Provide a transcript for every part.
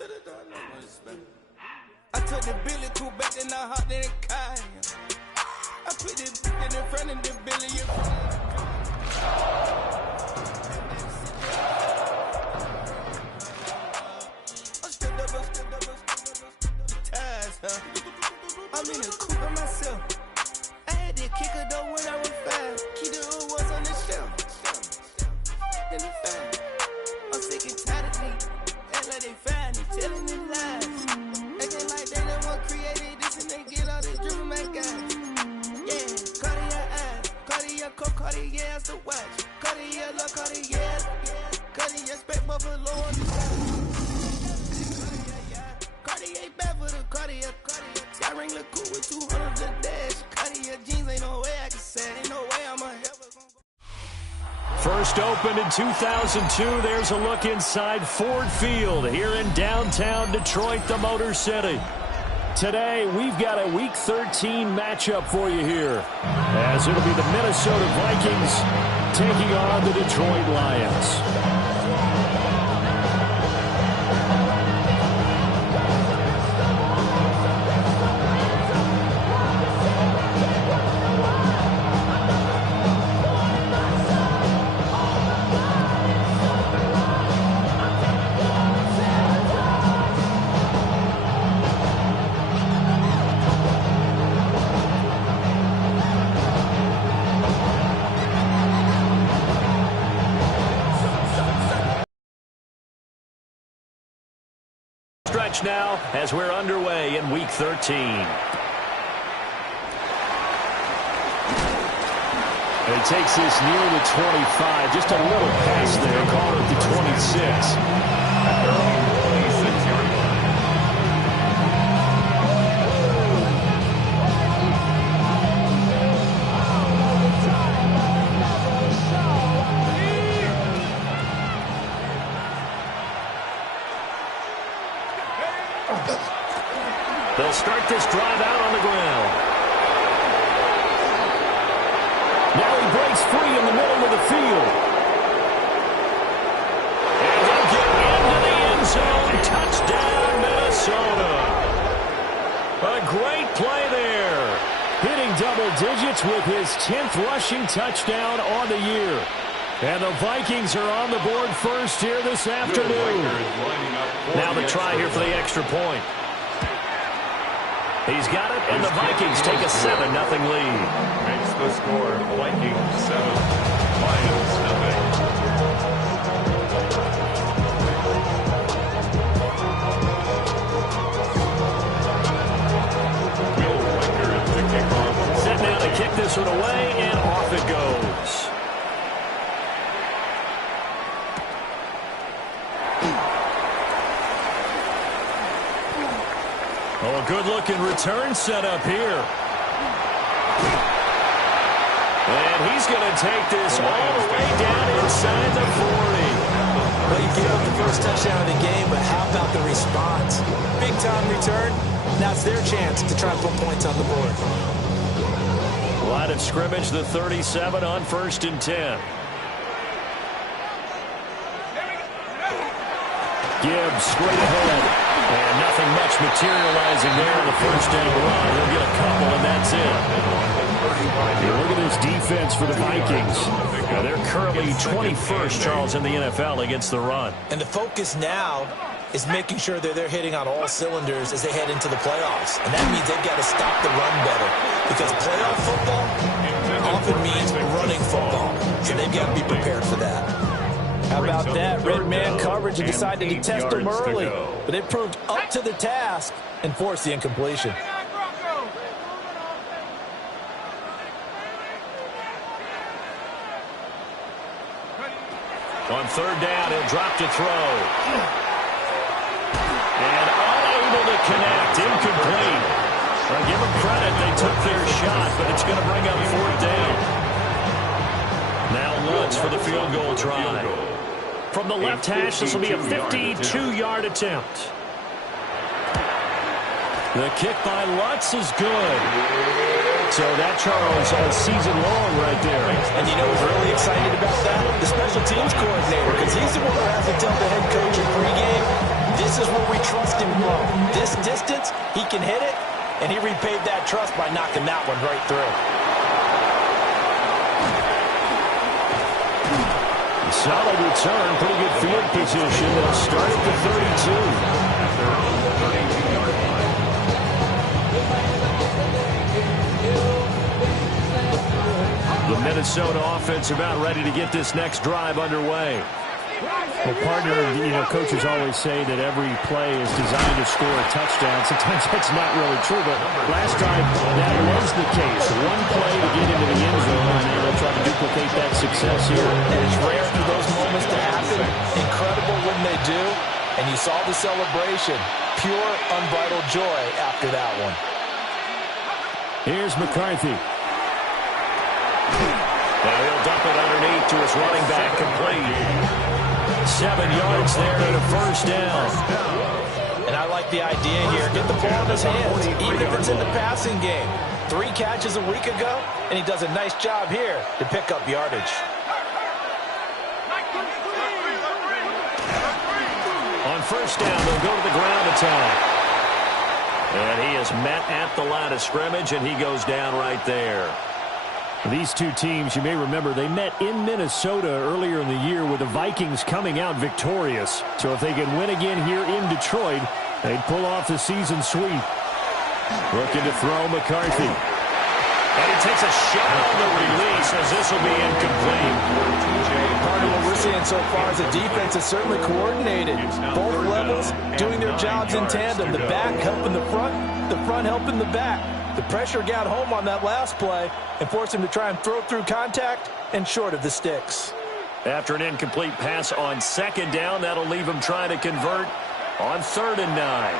I took the Billy cool back, then I hopped in the car. I put this in front of the Billy in front of I'm in the coupe by myself. I had to kick her though when I was 5. Keep the old ones on the shelf. In the fan. I'm sick and tired of me. Act like they find it, telling them lies. Acting like they the one created this and they get all this driven my guys. Yeah, Cartier eyes, Cartier coat, Cartier ass the watch. Cartier look, Cartier, Cartier spec buffalo on the side. Cartier bad for the Cartier. I ring the coupe with 200 the dash. Cartier jeans, ain't no way I can say it. Ain't no way I'm a ever gonna. First opened in 2002. There's a look inside Ford Field here in downtown Detroit, the Motor City. Today, we've got a Week 13 matchup for you here, as it'll be the Minnesota Vikings taking on the Detroit Lions. Stretch now as we're underway in Week 13. And he takes this near the 25. Just a little pass there. Call it the 26. They'll start this drive out on the ground. Now he breaks free in the middle of the field. And they'll get into the end zone. Touchdown, Minnesota. A great play there. Hitting double digits with his 10th rushing touchdown on the year. And the Vikings are on the board first here this afternoon. Now the try here for the extra point. He's got it, and the Vikings take a 7-0 lead. Makes the score Vikings 7, Lions 0. Set now to kick this one away, and off it goes. Oh, a good-looking return set up here. And he's going to take this all the way down inside the 40. Well, you gave up the first touchdown of the game, but how about the response? Big-time return. Now it's their chance to try to put points on the board. Line of scrimmage, the 37 on 1st and 10. Gibbs straight ahead. And nothing much materializing there in the first down run. He'll get a couple, and that's it. Look at this defense for the Vikings. They're currently 21st, Charles, in the NFL against the run. And the focus now is making sure that they're hitting on all cylinders as they head into the playoffs. And that means they've got to stop the run better. Because playoff football often means running football. So they've got to be prepared for that. How about that? Red man coverage and decided to test them early. But it proved up to the task and forced the incompletion. On 3rd down, he'll drop to throw. And unable to connect. Incomplete. Well, give them credit. They took their shot, but it's going to bring up 4th down. Now Lutz for the field goal try. From the left hash, this will be a 52-yard attempt. The kick by Lutz is good. So that, Charles, all season long right there. And you know who's really excited about that? The special teams coordinator, because he's the one who has to tell the head coach in pregame, this This is where we trust him more. This distance, he can hit it, and he repaid that trust by knocking that one right through. Solid return, pretty good field position. They'll start at the 32. The Minnesota offense about ready to get this next drive underway. Well, partner, coaches always say that every play is designed to score a touchdown. Sometimes that's not really true, but last drive, that was the case. One play to get into the end zone, and they'll try to duplicate that success here. And it's rare for those moments to happen. Incredible when they do. And you saw the celebration. Pure, unbridled joy after that one. Here's McCarthy. Now he'll dump it underneath to his running back, complete. 7 yards there and a first down. And I like the idea here. Get the ball in his hands, even if it's in the passing game. 3 catches a week ago, and he does a nice job here to pick up yardage. On first down, they'll go to the ground attack. And he is met at the line of scrimmage, and he goes down right there. These two teams, you may remember, they met in Minnesota earlier in the year with the Vikings coming out victorious. So if they can win again here in Detroit, they'd pull off the season sweep. Looking to throw McCarthy. And he takes a shot on the release as this will be incomplete. Part of what we're seeing so far is the defense is certainly coordinated. Both levels doing their jobs in tandem. The back helping the front helping the back. The pressure got home on that last play and forced him to try and throw through contact and short of the sticks. After an incomplete pass on second down, that'll leave him trying to convert on 3rd and 9.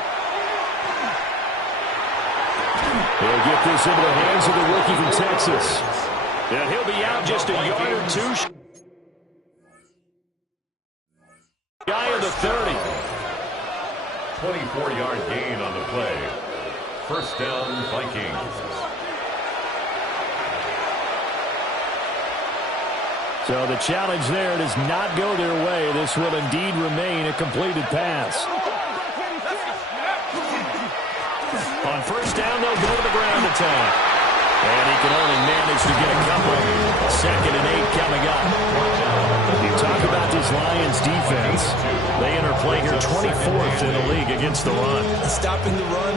He'll get this into the hands of the rookie from Texas. And he'll be out just a yard or two shy of the 30. 24-yard gain on the play. First down, Vikings. So the challenge there does not go their way. This will indeed remain a completed pass. On first down, they'll go to the ground attack. And he can only manage to get a couple. 2nd and 8 coming up. You talk about this Lions defense. They enter play here 24th in the league against the run. Stopping the run,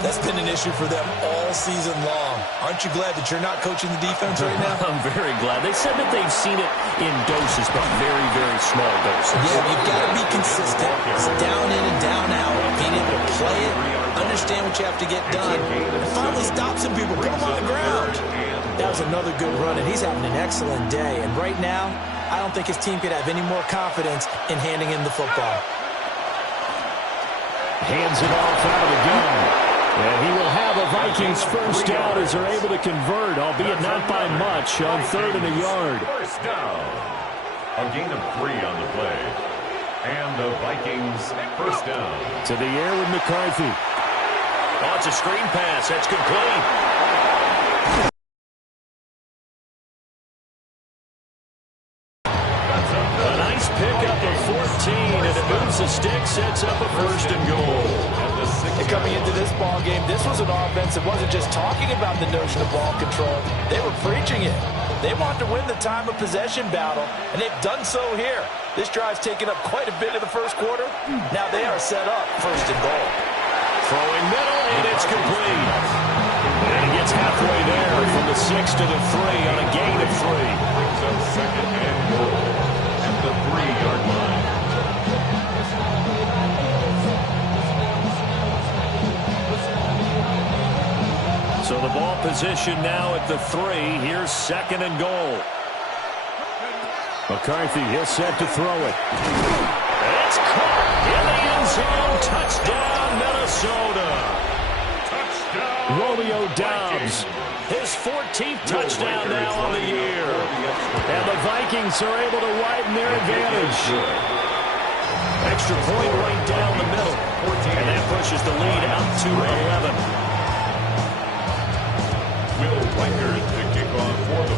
that's been an issue for them all season long. Aren't you glad that you're not coaching the defense right now? I'm very glad. They said that they've seen it in doses, but very, very small doses. Yeah, you've got to be consistent. It's down in and down out. Being able to play it, understand what you have to get done, and finally stop some people. Put them on the ground. That was another good run, and he's having an excellent day. And right now, I don't think his team could have any more confidence in handing him the football. Hands it off out of the gun. And he will have a Vikings first down as they're able to convert, albeit not by much, on 3rd and a yard. First down. A gain of 3 on the play. And the Vikings first down. To the air with McCarthy. Oh, it's a screen pass. That's complete. A nice pickup of 14, and it moves the stick, sets up a 1st and goal. And coming into this ball game, this was an offense that wasn't just talking about the notion of ball control. They were preaching it. They want to win the time of possession battle, and they've done so here. This drive's taken up quite a bit of the first quarter. Now they are set up 1st and goal. Throwing middle, and it's complete. And he gets halfway there from the 6 to the 3 on a gain of 3. Brings up 2nd and goal at the 3-yard line. So the ball position now at the 3. Here's 2nd and goal. McCarthy, he'll set to throw it. It's caught in the end zone. Touchdown, Minnesota. Touchdown. Romeo Doubs. His 14th touchdown now on the year. And the Vikings are able to widen their advantage. Extra point right down the middle. And that pushes the lead out to 11.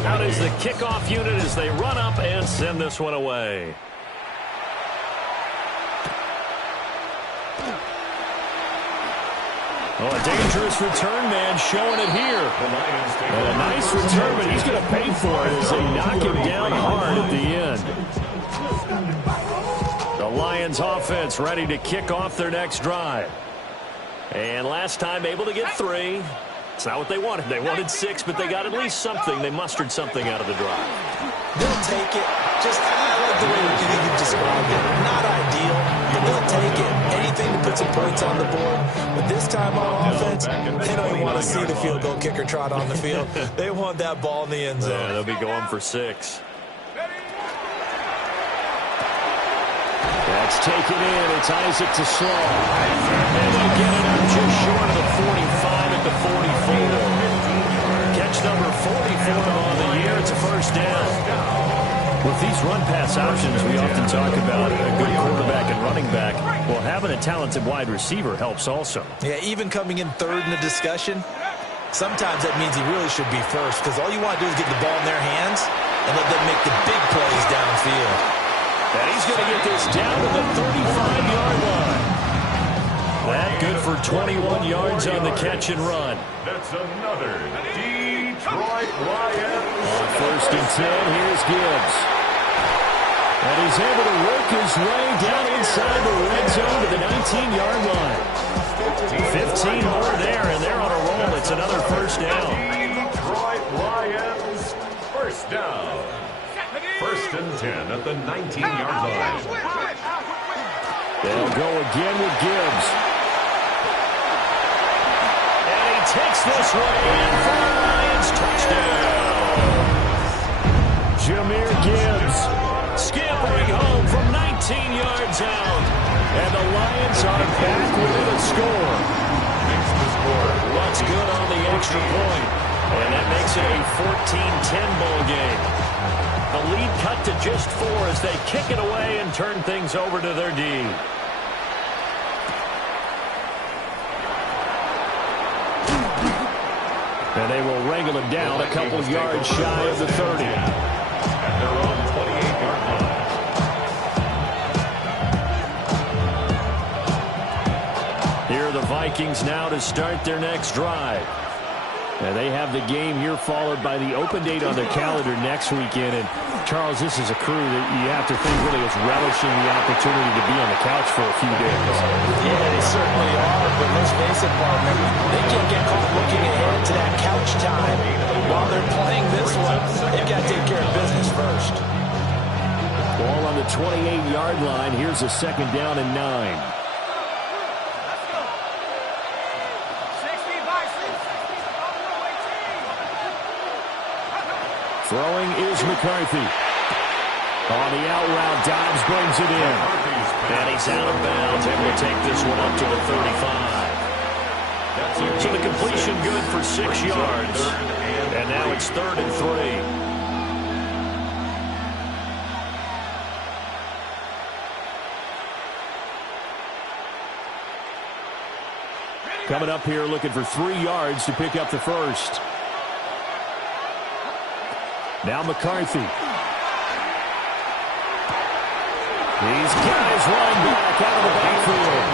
Out is the kickoff unit as they run up and send this one away. Oh, a dangerous return man showing it here. And a nice return, but he's going to pay for it as they knock him down hard at the end. The Lions offense ready to kick off their next drive. And last time able to get 3. It's not what they wanted. They wanted 6, but they got at least something. They mustered something out of the drive. They'll take it. Just, I like the way you described it. Not ideal, but they'll take it. Anything to put some points on the board. But this time on offense, they don't even want to see the field goal kicker trot on the field. They want that ball in the end zone. Yeah, they'll be going for 6. That's taken in. It's Isaac to slow. And they'll get it up just short of the 45 at the 44. Catch number 44 on the year. It's a first down. With these run-pass options, we often talk about a good quarterback and running back. Well, having a talented wide receiver helps also. Yeah, even coming in third in the discussion, sometimes that means he really should be first, because all you want to do is get the ball in their hands and let them make the big plays downfield. And he's going to get this down to the 35-yard line. That good for 21 yards on the catch and run. That's another Detroit Lions. On first and 10, here's Gibbs. And he's able to work his way down inside the red zone to the 19-yard line. 15 more there, and they're on a roll. It's another first down. Detroit Lions, first down. First and 10 at the 19-yard line. They'll go again with Gibbs. And he takes this one in for the Lions touchdown. Jahmyr Gibbs scampering home from 19 yards out. And the Lions are back within a score. Makes the score. What's good on the extra point? And that makes it a 14-10 ball game. The lead cut to just 4 as they kick it away and turn things over to their D. And they will wrangle it down a couple yards shy of the 30. At their own 28-yard line. Here are the Vikings now to start their next drive. And they have the game here followed by the open date on their calendar next weekend. And, Charles, this is a crew that you have to think really is relishing the opportunity to be on the couch for a few days. Yeah, they certainly are, but let's face it, partner, they can't get caught looking ahead to that couch time while they're playing this one. They've got to take care of business first. Ball on the 28-yard line. Here's a second down and 9. Throwing is McCarthy. On the out route, Dobbs brings it in. And he's out of bounds, able to take this one up to the 35. So the completion good for 6 yards. And now it's 3rd and 3. Coming up here looking for 3 yards to pick up the first. Now McCarthy. He's got his run back out of the backfield.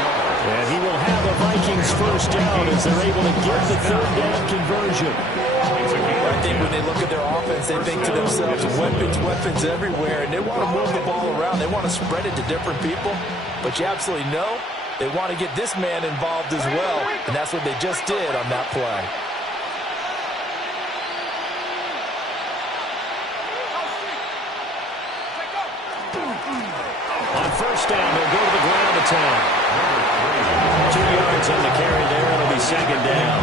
And he will have the Vikings first down as they're able to get the 3rd down conversion. I think when they look at their offense, they think to themselves, weapons everywhere, and they want to move the ball around. They want to spread it to different people. But you absolutely know they want to get this man involved as well, and that's what they just did on that play. On first down, they'll go to the ground attack. 2 yards on the carry there. It'll be second down.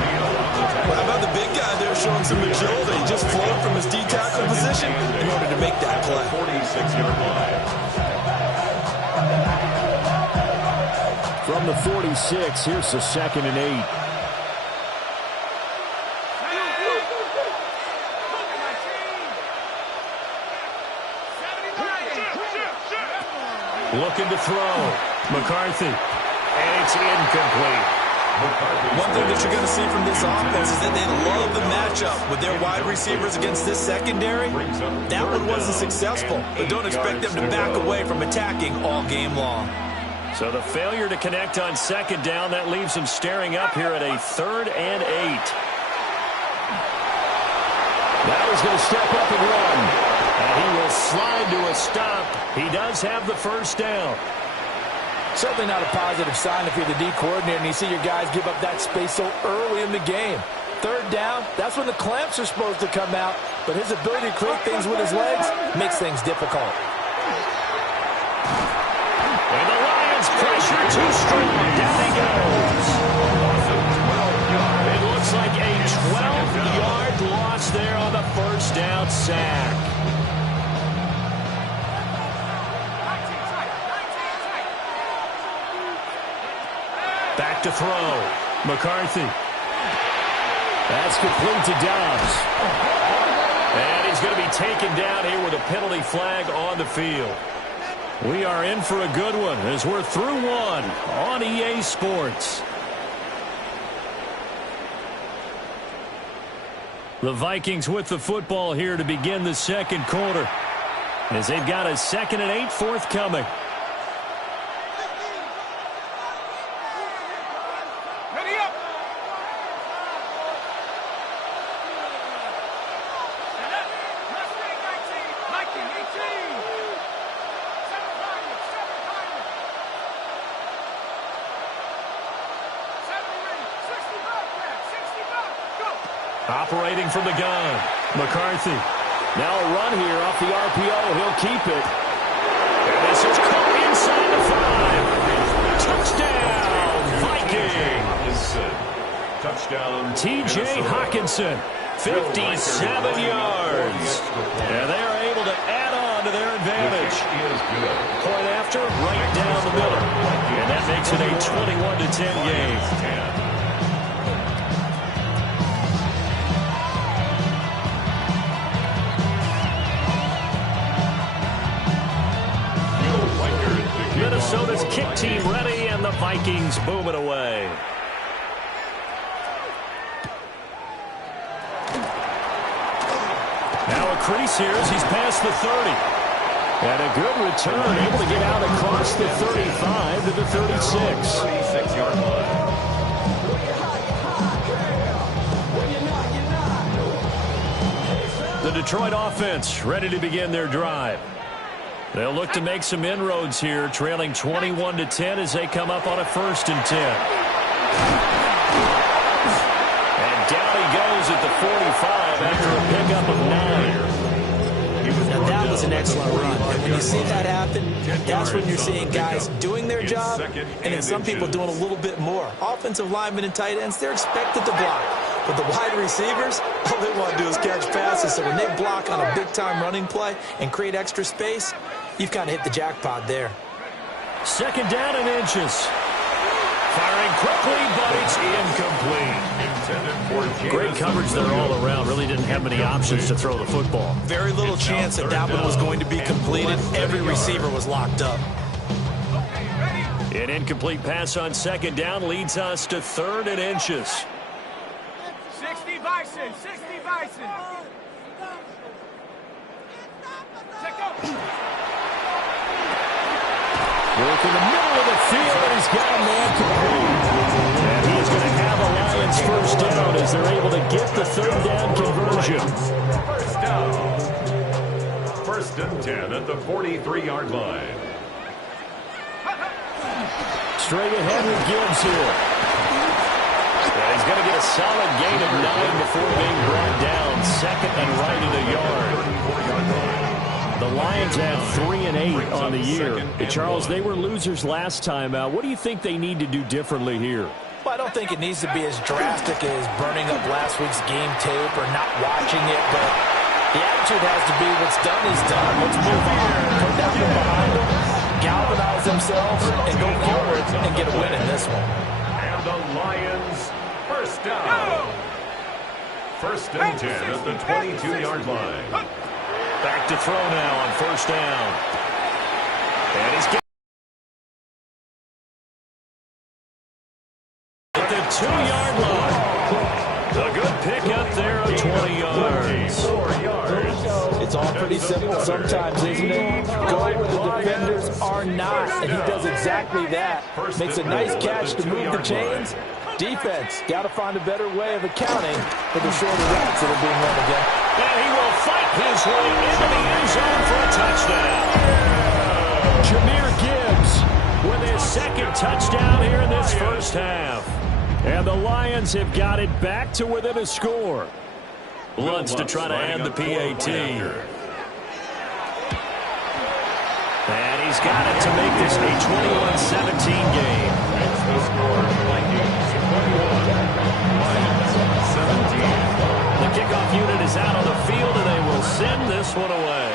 Well, how about the big guy there showing some agility? He just flowed from his D-tackle position in order to make that play. 46-yard line. From the 46, here's the 2nd and 8. Looking to throw. McCarthy. And it's incomplete. One thing that you're going to see from this offense is that they love the matchup with their wide receivers against this secondary. That one wasn't successful, but don't expect them to back away from attacking all game long. So the failure to connect on second down, that leaves him staring up here at a 3rd and 8. Now he's going to step up and run. And he will slide to a stop. He does have the first down. Certainly not a positive sign if you're the D coordinator and you see your guys give up that space so early in the game. 3rd down, that's when the clamps are supposed to come out. But his ability to create things with his legs makes things difficult. And the Lions pressure too strong. Down he goes. It looks like a 12-yard loss there on the first down sack. Back to throw. McCarthy. That's complete to Dobbs. And he's going to be taken down here with a penalty flag on the field. We are in for a good one as we're through one on EA Sports. The Vikings with the football here to begin the second quarter as they've got a 2nd and 8 forthcoming. Operating from the gun, McCarthy. Now a run here off the RPO. He'll keep it. And this is caught inside the 5. Touchdown, Vikings. Touchdown. T.J. Hawkinson, 57 yards. And they are able to add on to their advantage. Point after, right down the middle. And that makes it a 21-10 game. Minnesota's kick team ready, and the Vikings boom it away. Now a crease here as he's past the 30. And a good return, able to get out across the 35 to the 36. 36-yard line. The Detroit offense ready to begin their drive. They'll look to make some inroads here, trailing 21-10 as they come up on a 1st and 10. And down he goes at the 45 after a pickup of 9. Now that was an excellent run. And when you see that happen, that's when you're seeing guys doing their job and then some people doing a little bit more. Offensive linemen and tight ends, they're expected to block. But the wide receivers, all they want to do is catch passes. So when they block on a big-time running play and create extra space, you've kind of hit the jackpot there. 2nd down and inches. Firing quickly, but it's incomplete. Great coverage there all around. Really didn't have many options to throw the football. Very little chance that that one was going to be completed. Every receiver was locked up. An incomplete pass on 2nd down leads us to 3rd and inches. 60 Bison, 60 Bison. Work in the middle of the field, and he's got a man complete. And he is going to have a Lions first down as they're able to get the 3rd down conversion. First down. 1st and 10 at the 43-yard line. Straight ahead with Gibbs here. And he's going to get a solid gain of 9 before being brought down. 2nd and right of the yard. The Lions have 3 and 8 on the year. Charles, they were losers last time out. What do you think they need to do differently here? Well, I don't think it needs to be as drastic as burning up last week's game tape or not watching it, but the attitude has to be what's done is done. Let's move on, put that one behind them, galvanize themselves, and go forward and get a win in this one. And the Lions first down. 1st and 10 at the 22-yard line. Back to throw now on 1st down. And he's getting at the 2-yard line. A good pickup there of 20 yards. It's all pretty simple sometimes, isn't it? Go where the defenders are are not, and he does exactly that. Makes a nice catch to move the chains. Defense, got to find a better way of accounting for the shorter routes that are being run again. And he will fight his way into the end zone for a touchdown. Jahmyr Gibbs with his second touchdown here in this first half. And the Lions have got it back to within a score. Lutz to try to add the PAT. And he's got it to make this a 21-17 game. Makes the score Vikings 21-17. The kickoff unit is out on the field, and they will send this one away.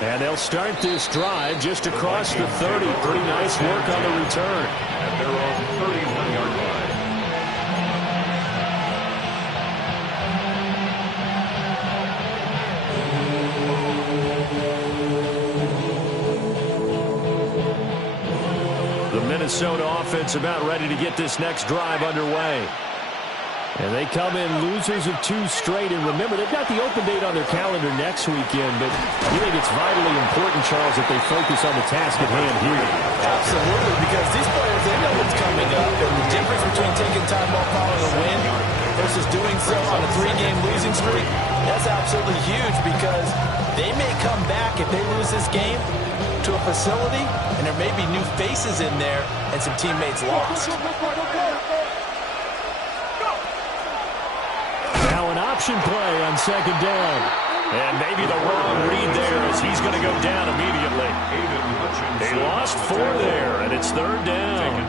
And they'll start this drive just across the 30. Pretty nice work on the return. At their own 31-yard line. The Minnesota offense about ready to get this next drive underway. And they come in losers of 2 straight. And remember, they've got the open date on their calendar next weekend. But you think it's vitally important, Charles, that they focus on the task at hand here? Absolutely, because these players, they know what's coming up. And the difference between taking time off following a win versus doing so on a 3-game losing streak, that's absolutely huge, because they may come back if they lose this game to a facility, and there may be new faces in there and some teammates lost. Now an option play on second down. And maybe the wrong read there, as he's going to go down immediately. He lost 4 there, and it's third down.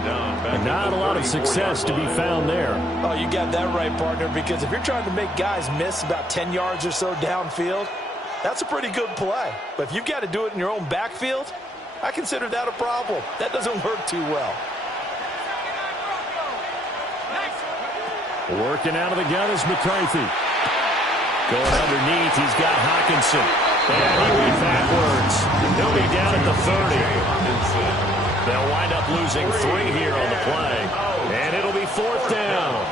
And not a lot of success to be found there. Oh, you got that right, partner, because if you're trying to make guys miss about 10 yards or so downfield, that's a pretty good play. But if you've got to do it in your own backfield, I consider that a problem. That doesn't work too well. Working out of the gun is McCarthy. Going underneath, he's got Hawkinson. And he went backwards. He'll be down at the 30. They'll wind up losing 3 here on the play. And it'll be 4th down.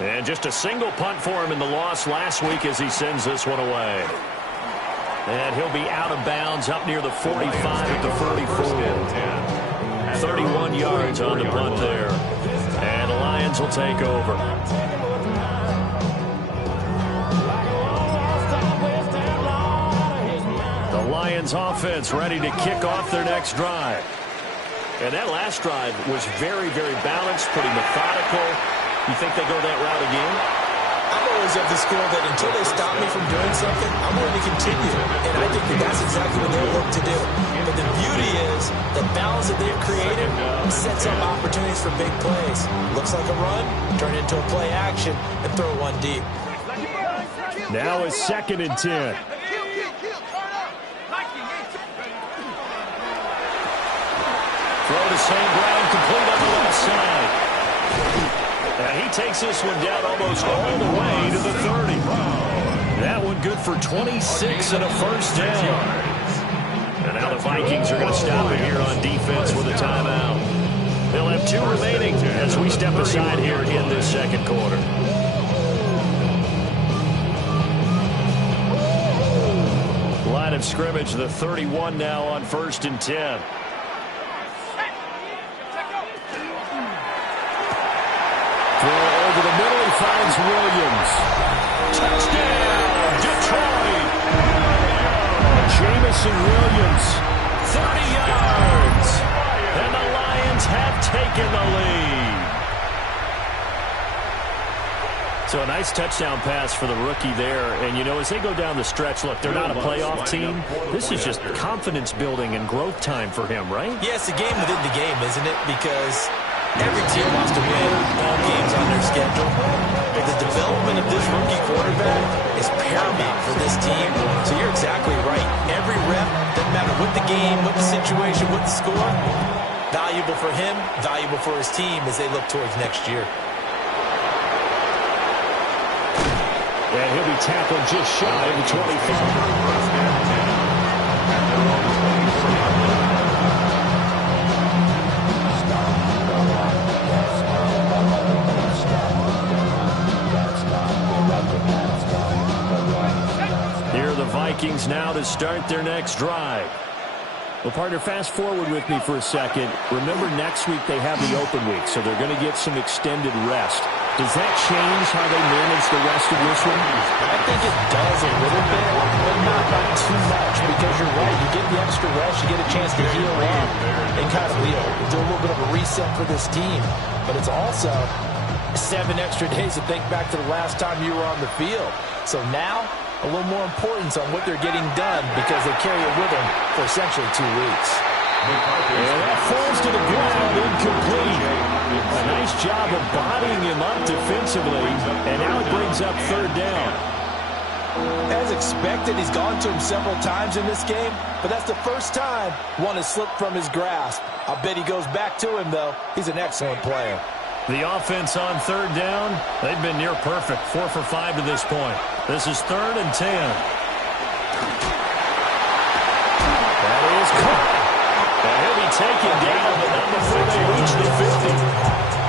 And just a single punt for him in the loss last week as he sends this one away. And he'll be out of bounds up near the 45 at the 44. 31 yards on the punt there. And the Lions will take over. The Lions offense ready to kick off their next drive. And that last drive was very, very balanced, pretty methodical. You think they go that route again? I'm always of the school that until they stop me from doing something, I'm going to continue. And I think that that's exactly what they'll look to do. But the beauty is the balance that they've created sets up opportunities for big plays. Looks like a run, turn it into a play action, and throw one deep. Now it's 2nd and 10. Throw to St. Brown, complete on the left side. And he takes this one down almost all the way to the 30. That one good for 26 and a first down. And now the Vikings are going to stop it here on defense with a timeout. They'll have 2 remaining as we step aside here in this second quarter. Line of scrimmage, the 31 now on 1st and 10. Over the middle, he finds Williams. Touchdown, Detroit. Jamison Williams, 30 yards. And the Lions have taken the lead. So a nice touchdown pass for the rookie there. And, you know, as they go down the stretch, look, they're not a playoff team. This is just confidence building and growth time for him, right? Yeah, it's a game within the game, isn't it? Because every team wants to win all games on their schedule. But the development of this rookie quarterback is paramount for this team. So you're exactly right. Every rep, doesn't matter what the game, what the situation, what the score, valuable for him, valuable for his team as they look towards next year. And he'll be tackled just shy of the 25. Vikings now to start their next drive. Well, partner, fast forward with me for a second. Remember, next week they have the open week, so they're going to get some extended rest. Does that change how they manage the rest of this one? I think it does a little bit, but not too much, because you're right. You get the extra rest, you get a chance to heal up and kind of do a little bit of a reset for this team. But it's also 7 extra days to think back to the last time you were on the field. So now, a little more importance on what they're getting done because they carry it with them for essentially 2 weeks. And that falls to the ground, incomplete. A nice job of bodying him up defensively, and now it brings up 3rd down. As expected, he's gone to him several times in this game, but that's the first time one has slipped from his grasp. I'll bet he goes back to him, though. He's an excellent player. The offense on 3rd down, they've been near perfect, 4 for 5 to this point. This is 3rd and 10. That is caught. And he'll be taken down, but not before they reach the 50.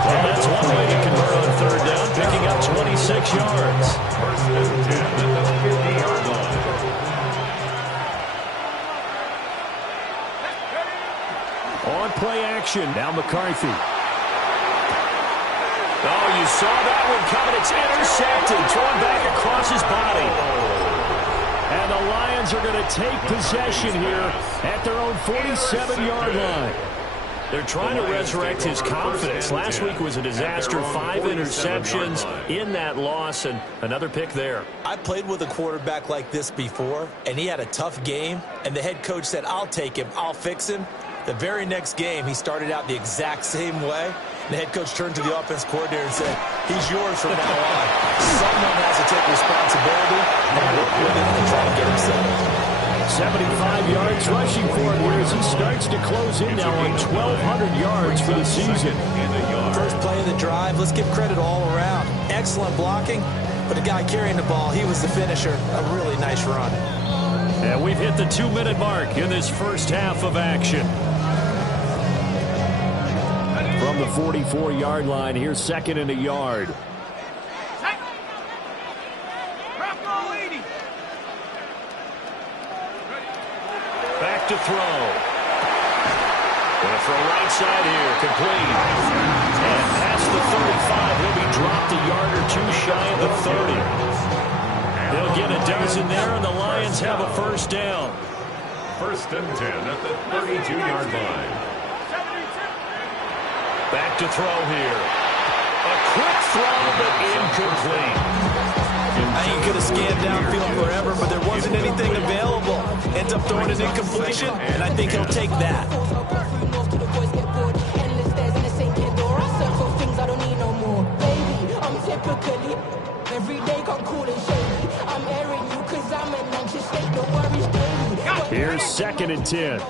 And that's one way to convert on 3rd down, picking up 26 yards. 1st and 10 at the 50-yard line. On play action, now McCarthy. Oh, you saw that one coming. It's intercepted, thrown back across his body. And the Lions are going to take possession here at their own 47-yard line. They're trying to resurrect his confidence. Last week was a disaster, 5 interceptions in that loss, and another pick there. I played with a quarterback like this before, and he had a tough game, and the head coach said, I'll take him, I'll fix him. The very next game, he started out the exact same way. The head coach turned to the offense coordinator and said, he's yours from now on. Someone has to take responsibility and work with him and try to get him settled. 75 yards rushing for him here as he starts to close in now on 1,200 yards for the season. First play of the drive, let's give credit all around. Excellent blocking, but the guy carrying the ball, he was the finisher. A really nice run. And we've hit the 2-minute mark in this first half of action. From the 44-yard line, here's 2nd and a yard. Back to throw. Going to throw right side here, complete. And past the 35, he'll be dropped a yard or 2 shy of the 30. They'll get a dozen there, and the Lions have a 1st down. 1st and 10 at the 32-yard line. Back to throw here. A quick throw, but incomplete. I ain't going to scan downfield forever, but there wasn't anything available. Ends up throwing an incompletion, and I think he'll take that. Here's 2nd and 10.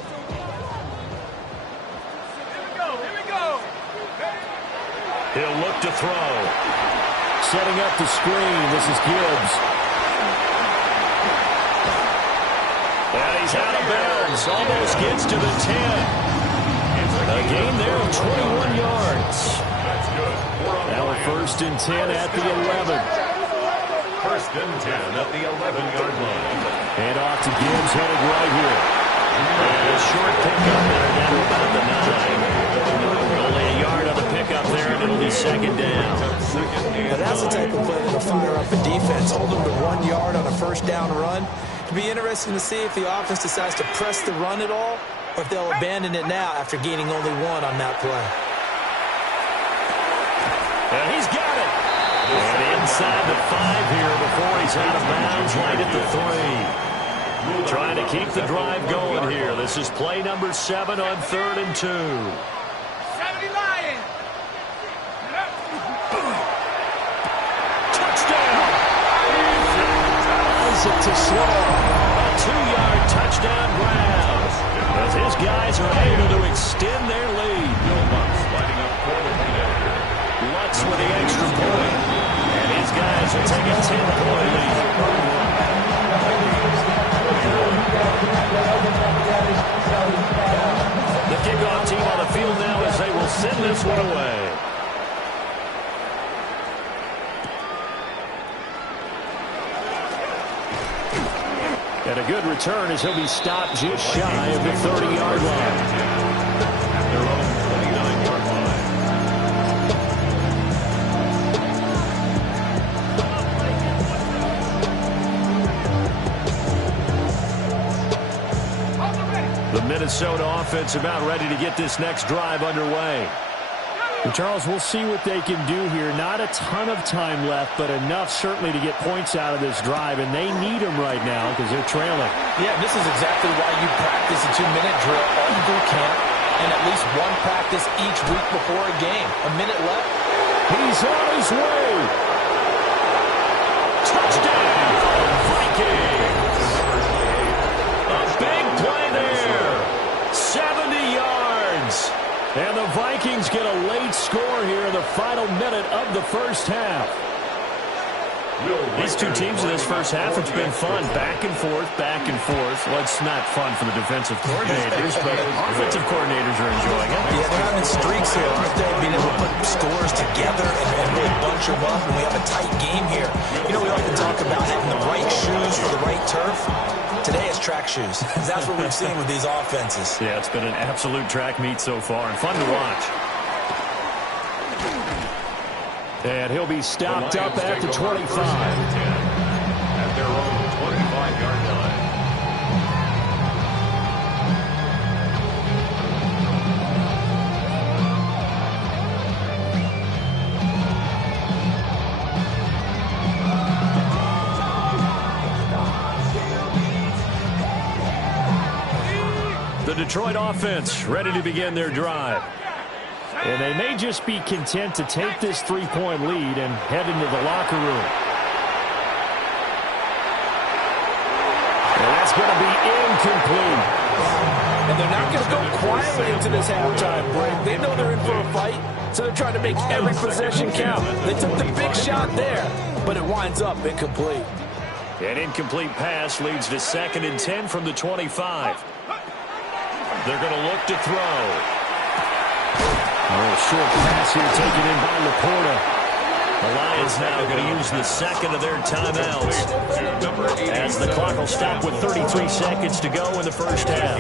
He'll look to throw. Setting up the screen. This is Gibbs. And he's out of bounds. Almost gets to the 10. A gain there of 21 yards. Now a 1st and 10 at the 11. 1st and 10 at the 11-yard line. And off to Gibbs, headed right here. And a short pickup there down to about the 9. Only a yard on the pickup there, and it'll be 2nd down. Now that's the type of play that'll fire up a defense. Hold them to 1 yard on a 1st down run. It'll be interesting to see if the offense decides to press the run at all, or if they'll abandon it now after gaining only 1 on that play. And he's got it. And inside the 5 here before he's out of bounds, right at the 3. Trying to keep the drive going here. This is play number 7 on 3rd and 2. 70 Lions. Touchdown. Is it to slow? A 2-yard touchdown grab. As his guys are able to extend their lead. Lining up for the lead. Lutz with the extra point. And his guys will take a 10-point lead. The kickoff team on the field now as they will send this one away. And a good return as he'll be stopped just shy of the 30-yard line. At their own 29-yard line. The Minnesota offense about ready to get this next drive underway. Well, Charles, we'll see what they can do here. Not a ton of time left, but enough certainly to get points out of this drive, and they need them right now because they're trailing. Yeah, this is exactly why you practice a 2-minute drill all through camp and at least one practice each week before a game. A minute left. He's on his way. Touchdown, Vikings. A big play there. 70 yards. And the Vikings get a late score here in the final minute of the first half. These two teams in this first half, it's been fun. Back and forth, back and forth. Well, it's not fun for the defensive coordinators, but offensive coordinators are enjoying it. Yeah, they're having streaks here, aren't they? Being able to put scores together and really bunch them up, and we have a tight game here. You know, we like to talk about having the right shoes for the right turf. Today is track shoes. That's what we've seen with these offenses. Yeah, it's been an absolute track meet so far and fun to watch. And he'll be stopped up at the 25. At their own 25-yard line. The Detroit offense ready to begin their drive. And they may just be content to take this 3-point lead and head into the locker room. And that's going to be incomplete. And they're not going to go quietly into this halftime break. They know they're in for a fight, so they're trying to make every possession count. They took the big shot there, but it winds up incomplete. An incomplete pass leads to 2nd and 10 from the 25. They're going to look to throw. Oh, short pass here taken in by Laporta. The Lions now going to use the second of their timeouts as the clock will stop with 33 seconds to go in the first half.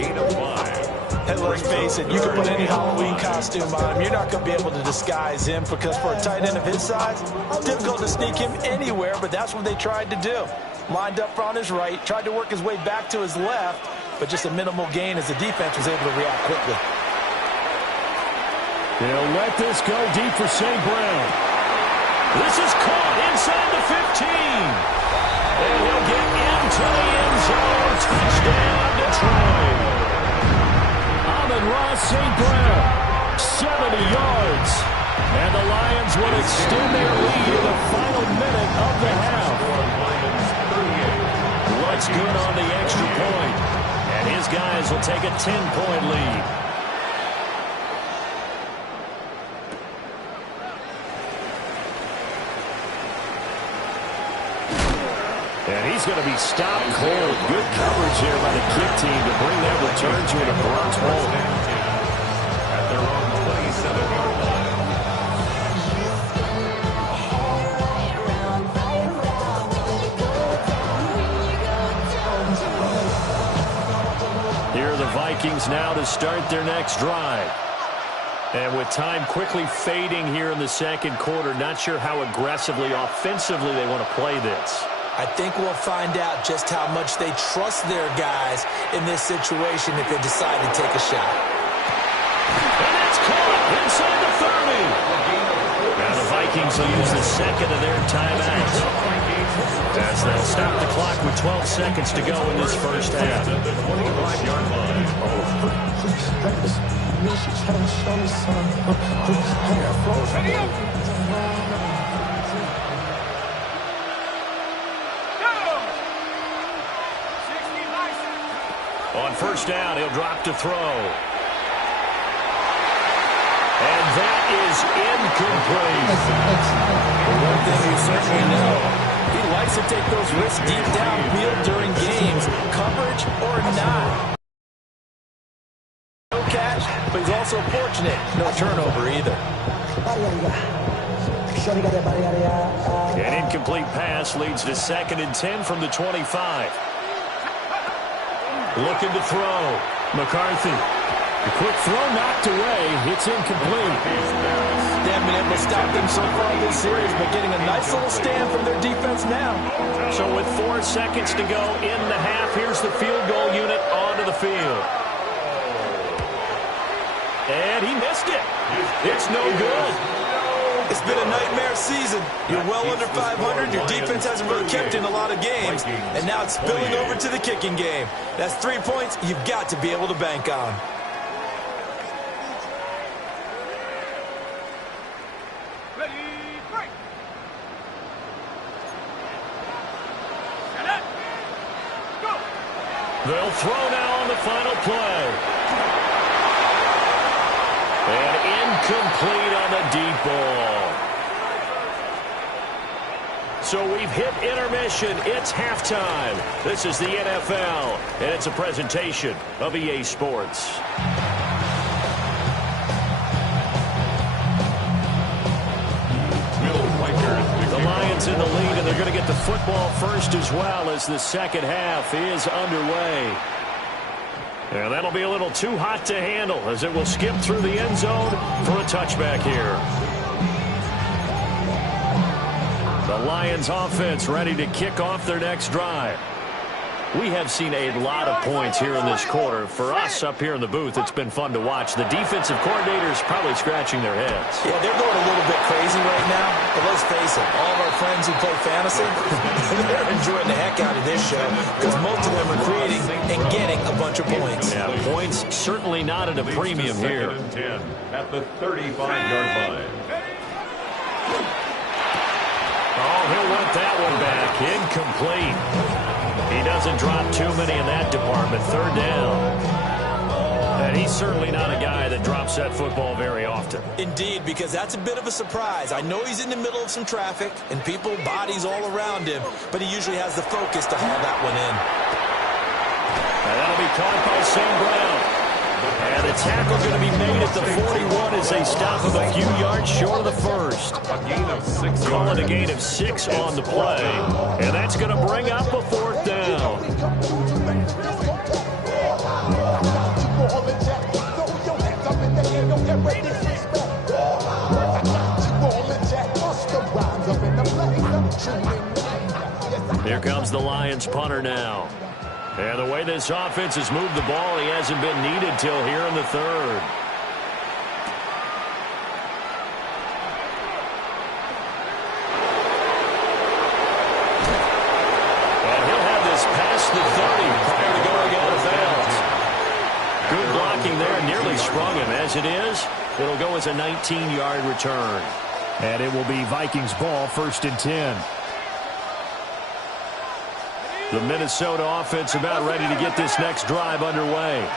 And let's face it, you can put any Halloween costume on him. You're not going to be able to disguise him because for a tight end of his size, difficult to sneak him anywhere, but that's what they tried to do. Lined up on his right, tried to work his way back to his left, but just a minimal gain as the defense was able to react quickly. They'll let this go deep for St. Brown. This is caught inside the 15. And he'll get into the end zone. Touchdown, Detroit. Amon-Ra St. Brown, 70 yards. And the Lions would extend their lead in the final minute of the half. What's good on the extra point? And his guys will take a 10-point lead. And he's going to be stopped cold. Good coverage here by the kick team to bring that return to an abrupt halt. At their own 27-yard line. Here are the Vikings now to start their next drive. And with time quickly fading here in the second quarter, not sure how aggressively, offensively they want to play this. I think we'll find out just how much they trust their guys in this situation if they decide to take a shot. And it's caught inside the 30. Now the Vikings will use the second of their timeouts as they'll stop the clock with 12 seconds to go in this first half. At the 25-yard line. On first down, he'll drop to throw. And that is incomplete. One thing you certainly know, he likes to take those risks deep downfield during games, coverage or not. No catch, but he's also fortunate. No turnover either. An incomplete pass leads to 2nd and 10 from the 25. Looking to throw. McCarthy. The quick throw knocked away. It's incomplete. They haven't been able to stop them so far this series, but getting a nice little stand from their defense now. So with 4 seconds to go in the half, here's the field goal unit onto the field. And he missed it. It's no good. It's been a nightmare season. You're well under 500. Your defense hasn't really kept in a lot of games. And now it's spilling over to the kicking game. That's 3 points you've got to be able to bank on. They'll throw now on the final play. And incomplete on the deep ball. So we've hit intermission. It's halftime. This is the NFL, and it's a presentation of EA Sports. The Lions in the lead, and they're going to get the football first as well as the second half is underway. And that'll be a little too hot to handle as it will skip through the end zone for a touchback here. The Lions offense ready to kick off their next drive. We have seen a lot of points here in this quarter. For us up here in the booth, it's been fun to watch. The defensive coordinators probably scratching their heads. Yeah, they're going a little bit crazy right now. But let's face it, all of our friends who play fantasy, they're enjoying the heck out of this show because most of them are creating and getting a bunch of points. Yeah, points certainly not at a premium here. At the 35-yard line. Oh, he'll want that one back. Incomplete. He doesn't drop too many in that department. Third down. And he's certainly not a guy that drops that football very often. Indeed, because that's a bit of a surprise. I know he's in the middle of some traffic and people, bodies all around him, but he usually has the focus to haul that one in. And that'll be caught by Sam Brown. And the tackle going to be made at the 41 as they stop him a few yards short of the first. A gain of 6 Call it yards. a gain of 6 on the play. And that's going to bring up a fourth down. Here comes the Lions punter now. And the way this offense has moved the ball, he hasn't been needed till here in the third. And he'll have this past the 30 prior to going out of bounds. Good blocking there, nearly sprung him. As it is, it'll go as a 19-yard return. And it will be Vikings ball, 1st and 10. The Minnesota offense about ready to get this next drive underway.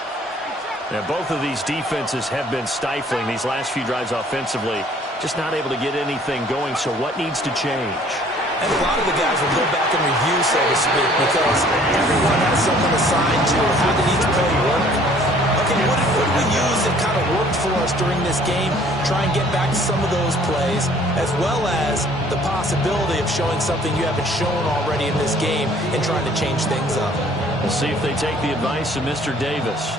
And both of these defenses have been stifling these last few drives offensively. Just not able to get anything going, so what needs to change? And a lot of the guys will go back and review, so to speak, because everyone has someone assigned to how did each play work. Okay, what did we use that kind of worked for us during this game? Try and get back to some of those plays, as well as the possibility of showing something you haven't shown already in this game and trying to change things up. We'll see if they take the advice of Mr. Davis.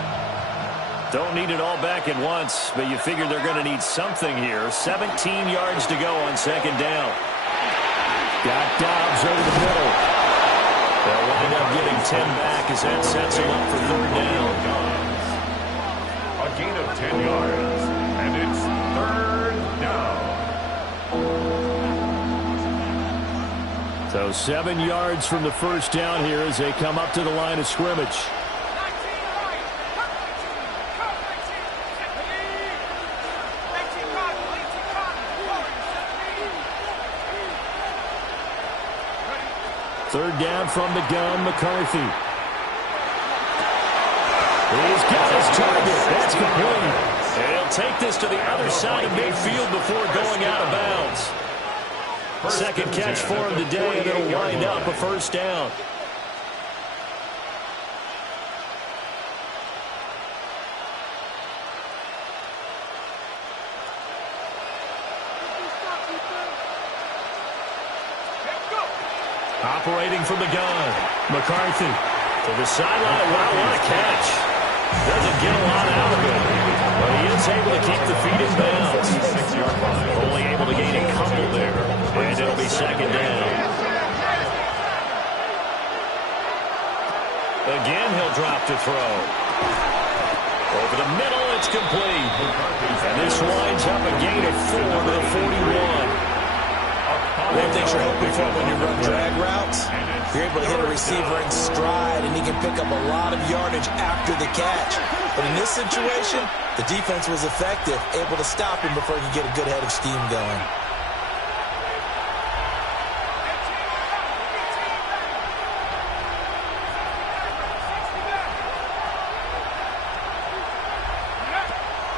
Don't need it all back at once, but you figure they're going to need something here. 17 yards to go on second down. Got Dobbs over the middle. They'll wind up getting 10 back as that sets them up for third down. A gain of 10 yards, and it's third down. So 7 yards from the first down here as they come up to the line of scrimmage. Third down from the gun, McCarthy. He's got his target. That's complete. And he'll take this to the other side of midfield before going out of bounds. Second catch for him today, and it'll wind up a first down. Operating from the gun, McCarthy. To the sideline. Wow, what a catch. Doesn't get a lot out of it, but he is able to keep the feet in bounds. Only able to gain a couple there, and it'll be second down. Again, he'll drop to throw. Over the middle, it's complete. And this winds up a gain of 4 to the 41. One thing you're hoping for when you run drag routes, you're able to hit a receiver in stride, and he can pick up a lot of yardage after the catch. But in this situation, the defense was effective, able to stop him before he could get a good head of steam going.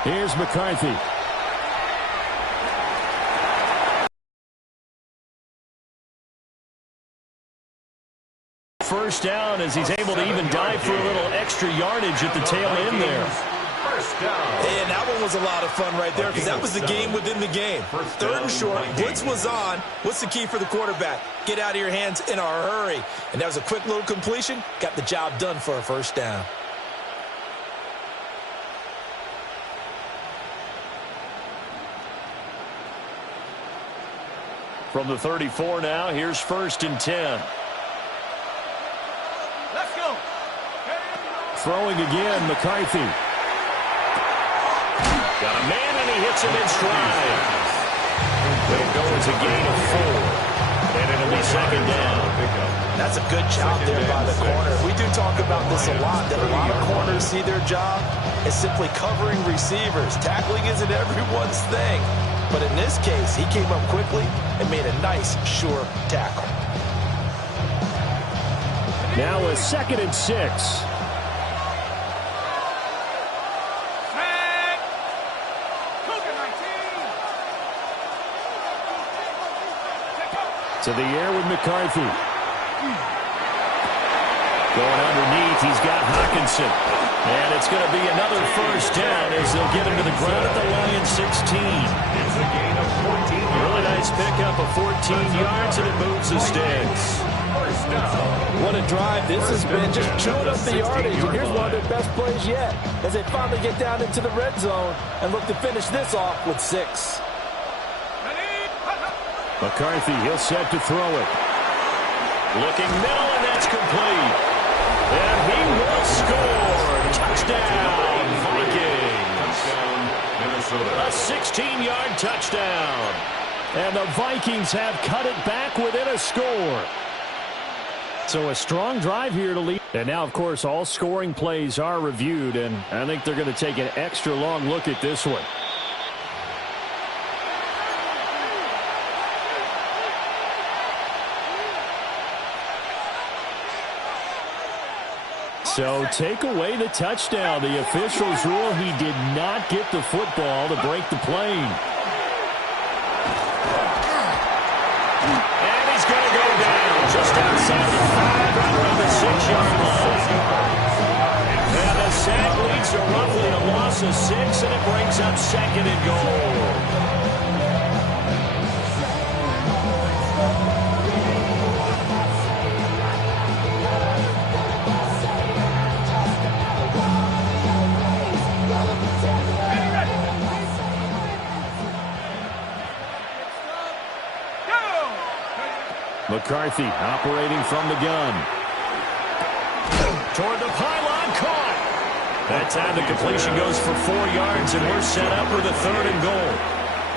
Here's McCarthy. First down as he's able to even dive for a little extra yardage at the tail end there. And that one was a lot of fun right there because that was the game within the game. Third and short, blitz was on. What's the key for the quarterback? Get out of your hands in a hurry. And that was a quick little completion. Got the job done for a first down. From the 34 now, here's 1st and 10. Let's go. Throwing again, McCarthy. Got a man, and he hits him in stride. It'll go as a gain of 4, and it'll be second down. That's a good job there by the corner. We do talk about this a lot, that a lot of corners see their job as simply covering receivers. Tackling isn't everyone's thing. But in this case, he came up quickly and made a nice, sure tackle. Now a 2nd and 6. To the air with McCarthy. Going underneath, he's got Hawkinson. And it's going to be another first down as they'll get him to the ground at the Lions 16. It's a gain of 14. Really nice pickup of 14 yards, and it moves the sticks. First down. What a drive this has been, just chewing up the yardage. And here's one of their best plays yet as they finally get down into the red zone and look to finish this off with 6. McCarthy, he'll set to throw it. Looking middle, and that's complete. And he will score. Touchdown, Vikings. Minnesota. A 16-yard touchdown. And the Vikings have cut it back within a score. So a strong drive here to lead. And now, of course, all scoring plays are reviewed, and I think they're going to take an extra long look at this one. So take away the touchdown. The officials rule he did not get the football to break the plane. And he's going to go down just outside the 5, right around the 6-yard line. And the sack leads to roughly a loss of 6, and it brings up 2nd and goal. McCarthy operating from the gun. Toward the pylon, caught. That time the completion goes for 4 yards, and we're set up for the 3rd and goal.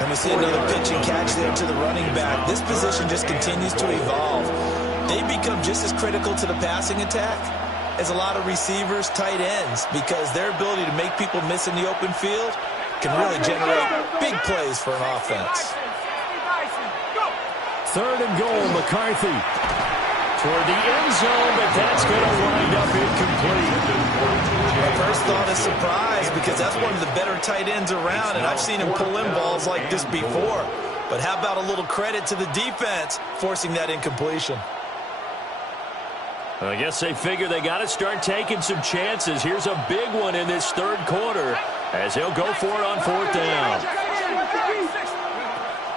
And we see another pitch and catch there to the running back. This position just continues to evolve. They become just as critical to the passing attack as a lot of receivers, tight ends, because their ability to make people miss in the open field can really generate big plays for an offense. 3rd and goal, McCarthy. Toward the end zone, but that's going to wind up incomplete. My first thought is surprise because that's one of the better tight ends around, and I've seen him pull in balls like this before. But how about a little credit to the defense forcing that incompletion? I guess they figure they got to start taking some chances. Here's a big one in this 3rd quarter as he'll go for it on 4th down.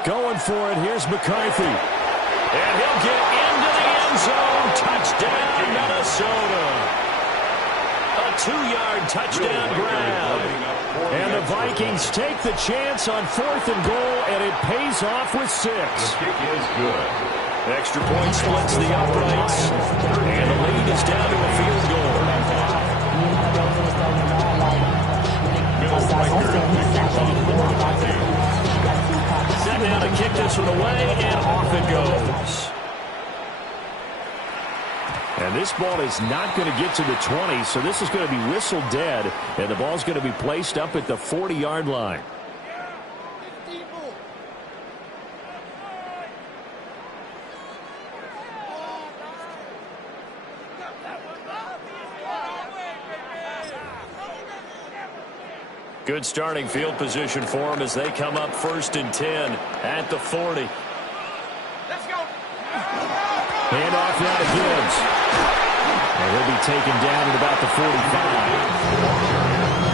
Going for it, here's McCarthy. And he'll get into the end zone. Touchdown, Minnesota. 2-yard touchdown grab. And the Vikings take the chance on 4th and goal, and it pays off with 6. The kick is good. Extra point splits the uprights, and the lead is down to a field goal. Set down to kick this one away, and off it goes. And this ball is not going to get to the 20, so this is going to be whistled dead, and the ball's going to be placed up at the 40-yard line. Good starting field position for them as they come up 1st and 10 at the 40. Let's go. Hand off now to Gibbs. And he'll be taken down at about the 45.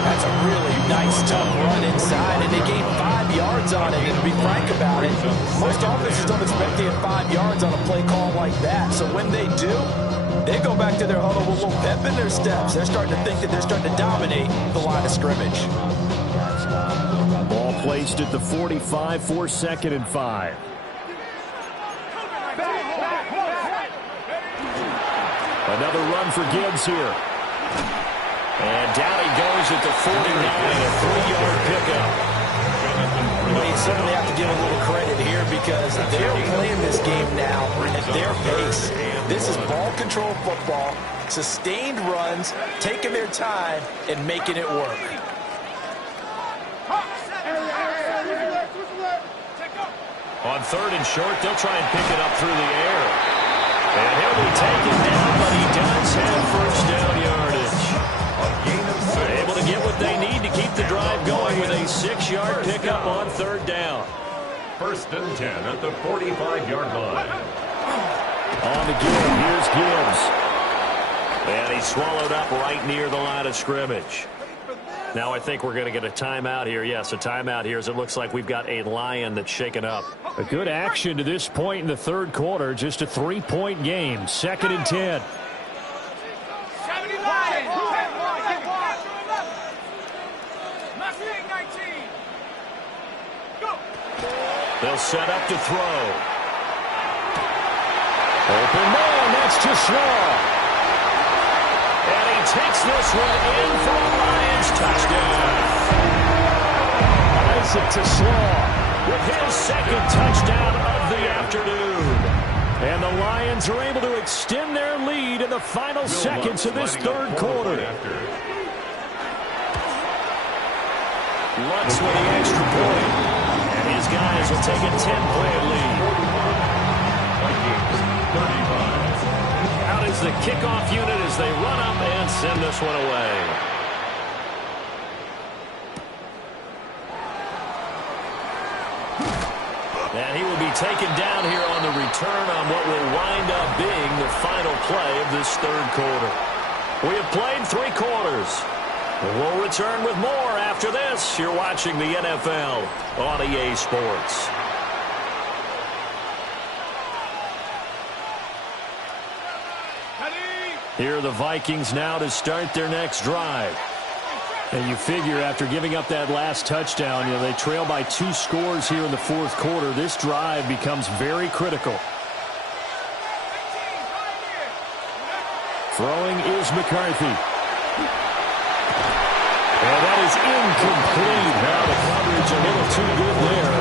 That's a really nice, tough run inside, and they gained 5 yards on it. And to be frank about it, most offenses don't expect to get 5 yards on a play call like that. So when they do, they go back to their huddle with a little pep in their steps. They're starting to think that they're starting to dominate the line of scrimmage. Ball placed at the 45 for 2nd and 5. Another run for Gibbs here. And down he goes at the 49, a 3-yard pickup. Well, you certainly have to give a little credit here because they're playing this game now at their pace. This is ball control football, sustained runs, taking their time, and making it work. On 3rd and short, they'll try and pick it up through the air. And he'll be taken down, but he does have 1st down yardage. Able to get what they need to keep the drive going with a 6-yard pickup on 3rd down. 1st and 10 at the 45-yard line. On the give, here's Gibbs. And he's swallowed up right near the line of scrimmage. Now I think we're going to get a timeout here. Yes, a timeout here as it looks like we've got a Lion that's shaken up. A good action to this point in the 3rd quarter. Just a 3-point game. 2nd and 10. 70 Lions. 19. Go. They'll set up to throw. Open man, that's too slow. And he takes this one in for a Lions touchdown. Isaac Tesslaw with his 2nd touchdown of the afternoon. And the Lions are able to extend their lead in the final seconds of this 3rd quarter. Lutz with the extra point. And his guys will take a 10-point lead. Out is the kickoff unit as they run up and send this one away. And he will be taken down here on the return on what will wind up being the final play of this 3rd quarter. We have played 3 quarters. We'll return with more after this. You're watching the NFL on EA Sports. Here are the Vikings now to start their next drive. And you figure after giving up that last touchdown, they trail by 2 scores here in the 4th quarter. This drive becomes very critical. Throwing is McCarthy. And that is incomplete. Now the coverage a little too good there.